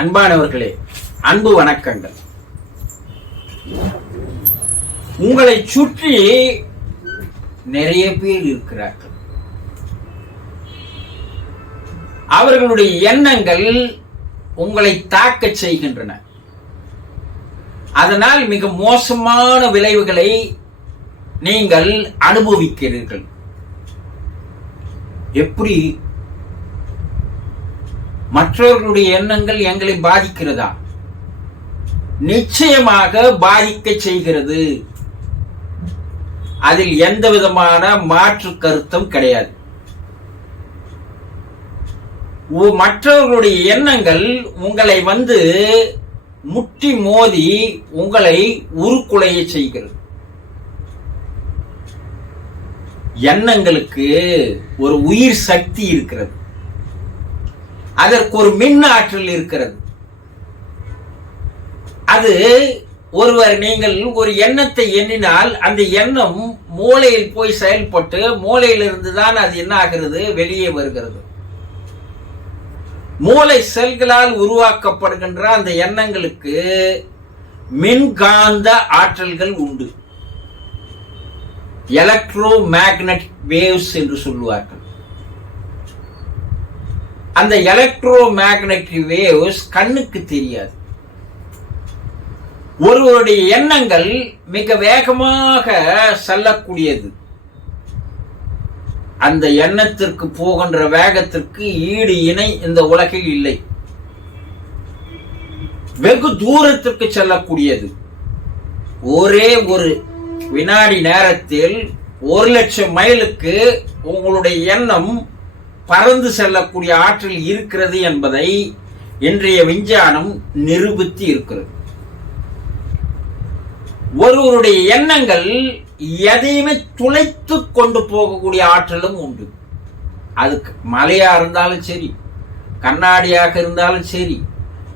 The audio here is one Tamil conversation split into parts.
அன்பானவர்களே அன்பு வணக்கங்கள். உங்களை சுற்றி நிறைய பேர் இருக்கிறார்கள். அவர்களுடைய எண்ணங்கள் உங்களை தாக்க செய்கின்றன. அதனால் மிக மோசமான விளைவுகளை நீங்கள் அனுபவிக்கிறீர்கள். எப்படி மற்றவர்களுடைய எண்ணங்கள் எங்களை பாதிக்கிறதா? நிச்சயமாக பாதிக்க செய்கிறது. அதில் எந்த விதமான மாற்று கருத்தும் கிடையாது. உ- மற்றவர்களுடைய எண்ணங்கள் உங்களை வந்து முட்டி மோதி உங்களை உருக்குலைய செய்கிறது. எண்ணங்களுக்கு ஒரு உயிர் சக்தி இருக்கிறது. அதற்கு ஒரு மின் ஆற்றல் இருக்கிறது. அது ஒருவர் நீங்கள் ஒரு எண்ணத்தை எண்ணினால் அந்த எண்ணம் மூளையில் போய் செயல்பட்டு மூளையிலிருந்து தான் அது என்ன ஆகிறது? வெளியே வருகிறது. மூளை செல்களால் உருவாக்கப்படுகின்ற அந்த எண்ணங்களுக்கு மின்காந்த ஆற்றல்கள் உண்டு. எலக்ட்ரோ மேக்னெட்டிக் வேவ்ஸ் என்று சொல்லுவார்கள். அந்த எலக்ட்ரோ மேக்னட்டிக் வேவ்ஸ் கண்ணுக்கு தெரியாது. ஒருவருடைய எண்ணங்கள் மிக வேகமாக செல்லக்கூடியது. அந்த எண்ணத்திற்கு போகின்ற வேகத்திற்கு ஈடு இணை இந்த உலகில் இல்லை. வெகு தூரத்திற்கு செல்லக்கூடியது. ஒரே ஒரு வினாடி நேரத்தில் ஒரு லட்சம் மைலுக்கு உங்களுடைய எண்ணம் பறந்து செல்லக்கூடிய ஆற்றல் இருக்கிறது என்பதை இன்றைய விஞ்ஞானம் நிரூபித்து இருக்கிறது. ஒருவருடைய எண்ணங்கள் எதையுமே துளைத்து கொண்டு போகக்கூடிய ஆற்றலும் உண்டு. அதுக்கு மலையா இருந்தாலும் சரி கண்ணாடியாக இருந்தாலும் சரி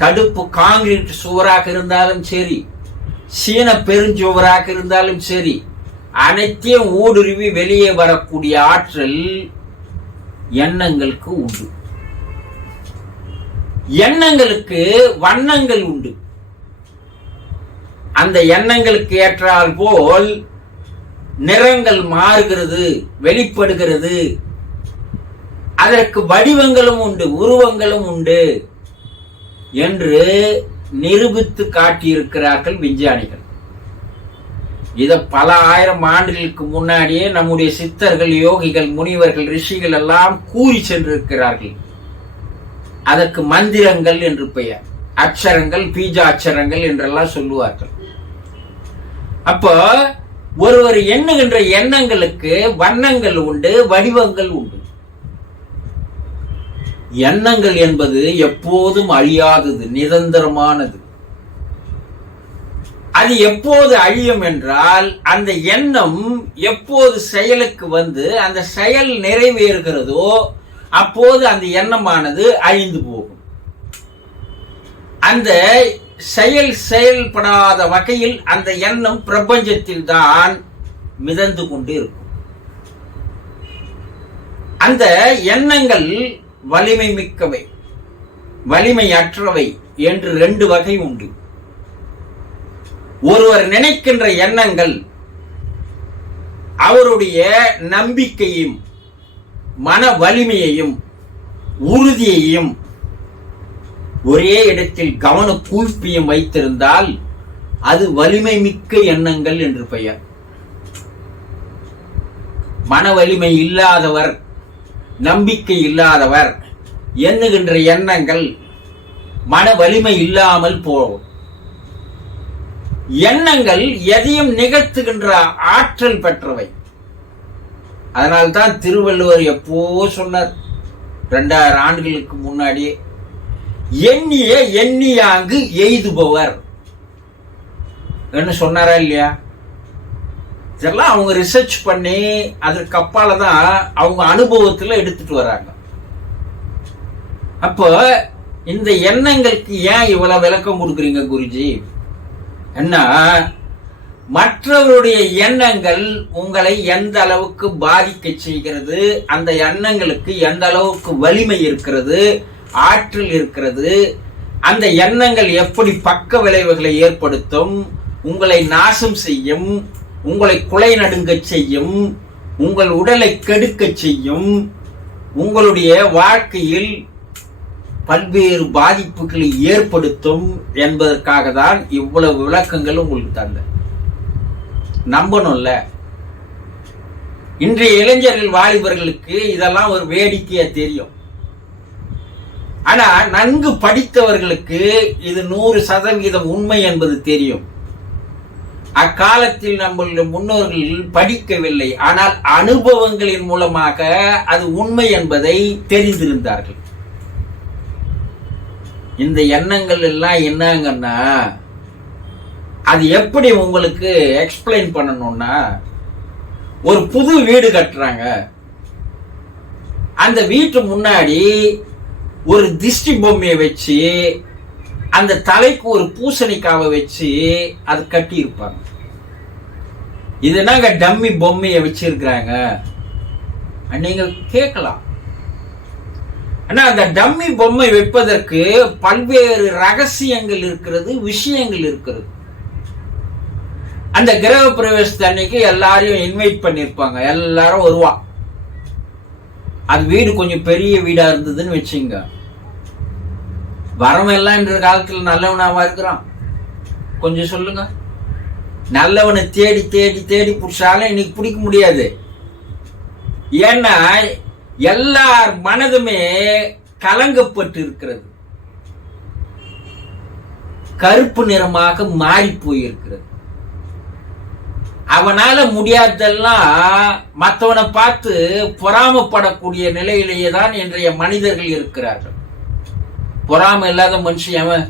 தடுப்பு காங்கிரீட் சுவராக இருந்தாலும் சரி சீன பெருஞ்சுவராக இருந்தாலும் சரி அனைத்தையும் ஊடுருவி வெளியே வரக்கூடிய ஆற்றல் எண்ணங்களுக்கு உண்டு. எண்ணங்களுக்கு வண்ணங்கள் உண்டு. அந்த எண்ணங்களுக்கு ஏற்றால் போல் நிறங்கள் மாறுகிறது வெளிப்படுகிறது. அதற்கு வடிவங்களும் உண்டு உருவங்களும் உண்டு என்று நிரூபித்து காட்டியிருக்கிறார்கள் விஞ்ஞானிகள். இதை பல ஆயிரம் ஆண்டுகளுக்கு முன்னாடியே நம்முடைய சித்தர்கள் யோகிகள் முனிவர்கள் ரிஷிகள் எல்லாம் கூறி சென்றிருக்கிறார்கள். அதற்கு மந்திரங்கள் என்று பெயர். அக்ஷரங்கள் பீஜ அக்ஷரங்கள் என்றெல்லாம் சொல்லுவார்கள். அப்போ ஒருவர் எண்ணுகின்ற எண்ணங்களுக்கு வண்ணங்கள் உண்டு வடிவங்கள் உண்டு. எண்ணங்கள் என்பது எப்போதும் அழியாதது நிரந்தரமானது. அது எப்போது அழியும் என்றால் அந்த எண்ணம் எப்போது செயலுக்கு வந்து அந்த செயல் நிறைவேறுகிறதோ அப்போது அந்த எண்ணமானது அழிந்து போகும். அந்த செயல் செயல்படாத வகையில் அந்த எண்ணம் பிரபஞ்சத்தில் தான் மிதந்து கொண்டு இருக்கும். அந்த எண்ணங்கள் வலிமை மிக்கவை வலிமையற்றவை என்று ரெண்டு வகை உண்டு. ஒருவர் நினைக்கின்ற எண்ணங்கள் அவருடைய நம்பிக்கையும் மன வலிமையையும் உறுதியையும் ஒரே இடத்தில் கவன வைத்திருந்தால் அது வலிமை மிக்க எண்ணங்கள் என்று பெயர். மன வலிமை இல்லாதவர் நம்பிக்கை இல்லாதவர் எண்ணுகின்ற எண்ணங்கள் மன வலிமை இல்லாமல் போகும் எண்ணங்கள் எதையும் நிகழ்த்துகின்ற ஆற்றல் பெற்றவை. அதனால்தான் திருவள்ளுவர் எப்போ சொன்னார் ரெண்டாயிரம் ஆண்டுகளுக்கு முன்னாடியே எண்ணிய எண்ணியாங்கு எய்துபவர். என்று சொன்னாரா இல்லையா? இதெல்லாம் அவங்க ரிசர்ச் பண்ணி அதற்கு அப்பால தான் அவங்க அனுபவத்தில் எடுத்துட்டு வராங்க. அப்போ இந்த எண்ணங்களுக்கு ஏன் இவ்வளவு விளக்கம் கொடுக்குறீங்க குருஜி? என்ன? மற்றவருடைய எண்ணங்கள் உங்களை எந்த அளவுக்கு பாதிக்க செய்கிறது அந்த எண்ணங்களுக்கு எந்த அளவுக்கு வலிமை இருக்கிறது ஆற்றல் இருக்கிறது அந்த எண்ணங்கள் எப்படி பக்க விளைவுகளை ஏற்படுத்தும் உங்களை நாசம் செய்யும் உங்களை குலை நடுங்கச் செய்யும் உங்கள் உடலை கெடுக்கச் செய்யும் உங்களுடைய வாழ்க்கையில் பல்வேறு பாதிப்புகளை ஏற்படுத்தும் என்பதற்காக தான் இவ்வளவு விளக்கங்கள் உங்களுக்கு தந்த நம்பணும்ல? இன்றைய இளைஞர்கள் வாலிபர்களுக்கு இதெல்லாம் ஒரு வேடிக்கையா தெரியும். ஆனா நன்கு படித்தவர்களுக்கு இது நூறு சதவீதம் உண்மை என்பது தெரியும். அக்காலத்தில் நம்மளுடைய முன்னோர்கள் படிக்கவில்லை. ஆனால் அனுபவங்களின் மூலமாக அது உண்மை என்பதை தெரிந்திருந்தார்கள். இந்த எண்ணங்கள் எல்லாம் என்னங்கன்னா அது எப்படி உங்களுக்கு எக்ஸ்பிளைன் பண்ணணும்னா ஒரு புது வீடு கட்டுறாங்க. அந்த வீட்டு முன்னாடி ஒரு திஷ்டி பொம்மையை வச்சு அந்த தலைக்கு ஒரு பூசணிக்காவை வச்சு அது கட்டி இருப்பாங்க இது என்னங்க டம்மி பொம்மையை வச்சிருக்கிறாங்க? நீங்க கேட்கலாம். ஆனா அந்த டம்மி பொம்மை வைப்பதற்கு பல்வேறு ரகசியங்கள் இருக்கிறது விஷயங்கள் இருக்கிறது. அந்த கிரக பிரவேசத்து அன்னைக்கு எல்லாரையும் இன்வைட் பண்ணிருப்பாங்க. எல்லாரும் வருவா. அது வீடு கொஞ்சம் பெரிய வீடா இருந்ததுன்னு வச்சுங்க. வரம் எல்லாம் இன்ற காலத்துல நல்லவனாவா இருக்கிறான். கொஞ்சம் சொல்லுங்க. நல்லவனை தேடி தேடி தேடி பிடிச்சாலும் இன்னைக்கு பிடிக்க முடியாது. ஏன்னா எல்லார் மனதுமே கலங்கப்பட்டு இருக்கிறது கருப்பு நிறமாக மாறி போயிருக்கிறது அவனால முடியாதெல்லாம் மற்றவனை பார்த்து பொறாமப்படக்கூடிய நிலையிலேயே தான் இன்றைய மனிதர்கள் இருக்கிறார்கள். பொறாம இல்லாத மனுஷன் அவன்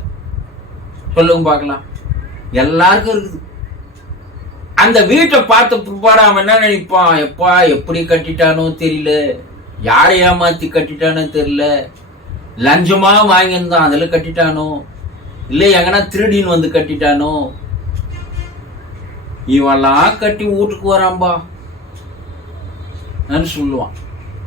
சொல்லுங்க பார்க்கலாம். எல்லாருக்கும் இருக்குது. அந்த வீட்டை பார்த்து பிற்பாடு அவன் என்ன நினைப்பான்? எப்பா எப்படி கட்டிட்டானோ தெரியல. யாரை ஏமாத்தி கட்டிட்டானோ தெரியல. லஞ்சமா வாங்கியிருந்தான் அதுல கட்டிட்டானோ? இல்லை எங்கன்னா திருடின்னு வந்து கட்டிட்டானோ? இவெல்லாம் கட்டி வீட்டுக்கு வரான்பா சொல்லுவான்.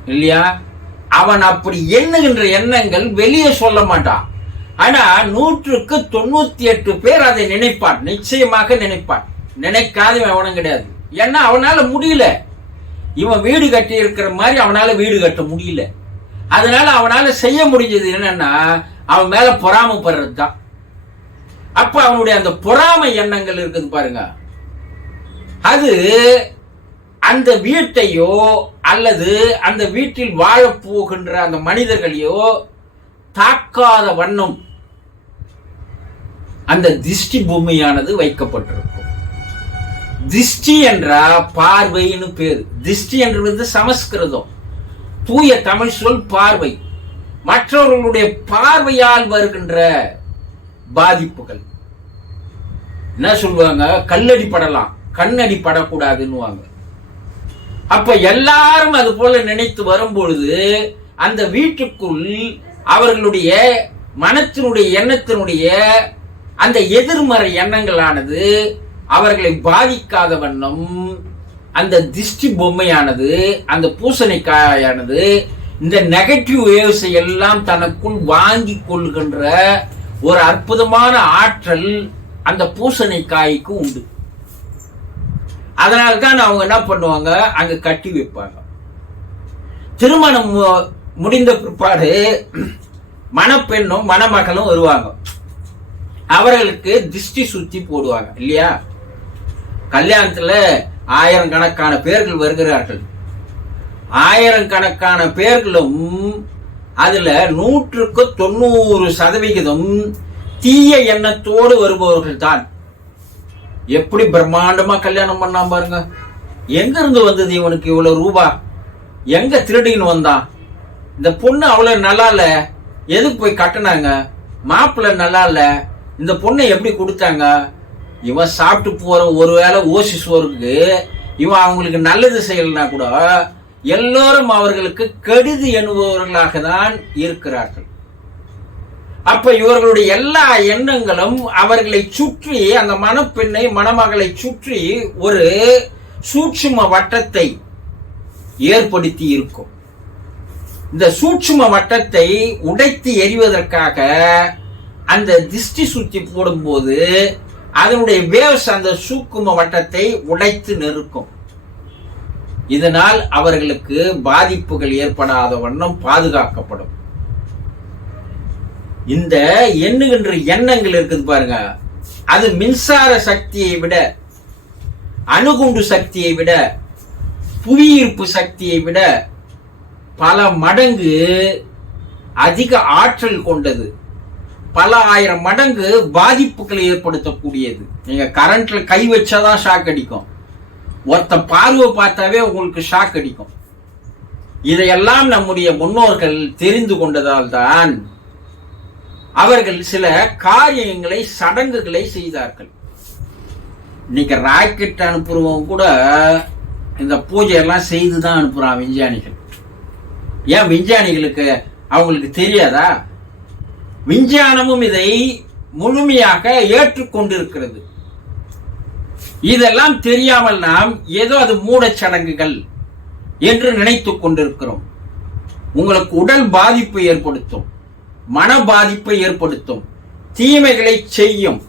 இல்லையா? அவன் அப்படி எண்ணுகின்ற எண்ணங்கள் வெளியே சொல்ல மாட்டான். ஆனா நூற்றுக்கு தொண்ணூத்தி எட்டு பேர் அதை நினைப்பான். நிச்சயமாக நினைப்பான். நினைக்காதவன் அவனும் கிடையாது. ஏன்னா அவனால முடியல. இவன் வீடு கட்டி இருக்கிற மாதிரி அவனால வீடு கட்ட முடியல. அதனால அவனால செய்ய முடிஞ்சது என்னன்னா அவன் மேல பொறாமப்படுறது தான். அப்ப அவனுடைய அந்த பொறாமை எண்ணங்கள் இருக்குது பாருங்க. அது அந்த வீட்டையோ அல்லது அந்த வீட்டில் வாழப் போகின்ற அந்த மனிதர்களையோ தாக்காத வண்ணம் அந்த திருஷ்டி பூமியானது வைக்கப்பட்டிருக்கும். திஷ்டி என்றா பார்வைன்னு பேர். திஷ்டி என்றது சமஸ்கிருதம். தூய தமிழ் சொல் பார்வை. மற்றவர்களுடைய பார்வையால் வருகின்ற பாதிப்புகள். என்ன சொல்லுவாங்க? கல்லடி படலாம். கண்ணடி படக்கூடாதுன்னு அப்ப எல்லாரும் அது போல நினைத்து வரும்பொழுது அந்த வீட்டுக்குள் அவர்களுடைய மனத்தினுடைய எண்ணத்தினுடைய அந்த எதிர்மறை எண்ணங்களானது அவர்களை பாதிக்காத வண்ணம் அந்த திஷ்டி பொம்மையானது அந்த பூசணிக்காயானது இந்த நெகட்டிவ் வேவ்ஸை எல்லாம் தனக்குள் வாங்கி கொள்கின்ற ஒரு அற்புதமான ஆற்றல் அந்த பூசணிக்காய்க்கு உண்டு. அதனால தான் அவங்க என்ன பண்ணுவாங்க? அங்க கட்டி வைப்பாங்க. திருமணம் முடிந்த பிற்பாடு மணப்பெண்ணும் மணமகளும் வருவாங்க. அவர்களுக்கு திருஷ்டி சுத்தி போடுவாங்க இல்லையா? கல்யாணத்துல ஆயிரக்கணக்கான பேர்கள் வருகிறார்கள். ஆயிரம் கணக்கான பேர்களும் அதுல நூற்றுக்கு தொண்ணூறு சதவிகிதம் தீய எண்ணத்தோடு வருபவர்கள் தான் எப்படி பிரம்மாண்டமா கல்யாணம் பண்ணா பாருங்க. எங்க இருந்து வந்தது இவனுக்கு இவ்வளவு ரூபா? எங்க திருடின்னு வந்தான் இந்த பொண்ணு அவ்வளவு நல்லா இல்ல. எதுக்கு போய் கட்டினாங்க? மாப்பிள்ள நல்லா இல்ல. இந்த பொண்ணை எப்படி கொடுத்தாங்க? இவன் சாப்பிட்டு போற ஒருவேளை ஓசி சோறுக்கு இவன் அவங்களுக்கு நல்லது செய்யலைனா கூட எல்லோரும் அவர்களுக்கு கெடுதி எண்ணுபவர்களாக தான் இருக்கிறார்கள். அப்ப இவர்களுடைய எல்லா எண்ணங்களும் அவர்களை சுற்றி அந்த மணப்பெண்ணை மணமகளை சுற்றி ஒரு சூட்சும வட்டத்தை ஏற்படுத்தி இருக்கும். இந்த சூட்சும வட்டத்தை உடைத்து எறிவதற்காக அந்த திஷ்டி சுத்தி போடும்போது அதனுடைய வேவ்ஸ் அந்த சூக்கும வட்டத்தை உடைத்து நெருக்கும். இதனால் அவர்களுக்கு பாதிப்புகள் ஏற்படாத வண்ணம் பாதுகாக்கப்படும். இந்த எண்ணுகின்ற எண்ணங்கள் இருக்குது பாருங்க. அது மின்சார சக்தியை விட அணுகுண்டு சக்தியை விட புவியீர்ப்பு சக்தியை விட பல மடங்கு அதிக ஆற்றல் கொண்டது. பல ஆயிரம் மடங்கு பாதிப்புகளை ஏற்படுத்தக்கூடியது. நீங்க கரண்ட்ல கை வச்சாதான் ஷாக் அடிக்கும். ஒருத்த பார்வை பார்த்தாவே உங்களுக்கு ஷாக் அடிக்கும். இதையெல்லாம் நம்முடைய முன்னோர்கள் தெரிந்து கொண்டதால் தான் அவர்கள் சில காரியங்களை சடங்குகளை செய்தார்கள். இன்னைக்கு ராக்கெட் அனுப்புறவங்க கூட இந்த பூஜையெல்லாம் செய்து தான் அனுப்புறான் விஞ்ஞானிகள். ஏன் விஞ்ஞானிகளுக்கு அவங்களுக்கு தெரியாதா? விஞ்ஞானமும் இதை முழுமையாக ஏற்றுக்கொண்டிருக்கிறது. இதெல்லாம் தெரியாமல் நாம் ஏதோ அது மூட சடங்குகள் என்று நினைத்துக் கொண்டிருக்கிறோம். உங்களுக்கு உடல் பாதிப்பு ஏற்படுத்தும் மன பாதிப்பை ஏற்படுத்தும் தீமைகளை செய்யும்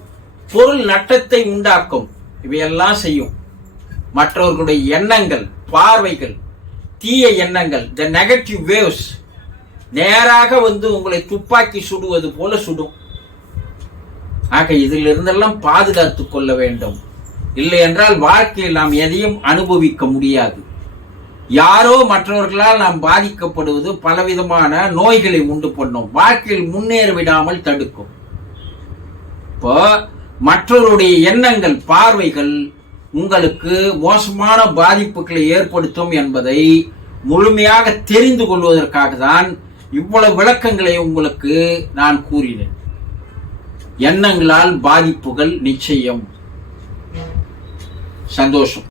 பொருள் நட்டத்தை உண்டாக்கும் இவையெல்லாம் செய்யும். மற்றவர்களுடைய எண்ணங்கள் பார்வைகள் தீய எண்ணங்கள் த நெகட்டிவ் வேவ்ஸ் நேராக வந்து உங்களை துப்பாக்கி சுடுவது போல சுடும். ஆக இதிலிருந்தெல்லாம் பாதுகாத்து கொள்ள வேண்டும். இல்லை என்றால் வாழ்க்கையில் நாம் எதையும் அனுபவிக்க முடியாது. யாரோ மற்றவர்களால் நாம் பாதிக்கப்படுவது பலவிதமான நோய்களை உண்டு பண்ணும். வாழ்க்கையில் முன்னேற விடாமல் தடுக்கும். இப்போ மற்றவருடைய எண்ணங்கள் பார்வைகள் உங்களுக்கு மோசமான பாதிப்புகளை ஏற்படுத்தும் என்பதை முழுமையாக தெரிந்து கொள்வதற்காக தான் இவ்வளவு விளக்கங்களை உங்களுக்கு நான் கூறினேன். எண்ணங்களால் பாதிப்புகள் நிச்சயம். சந்தோஷம்.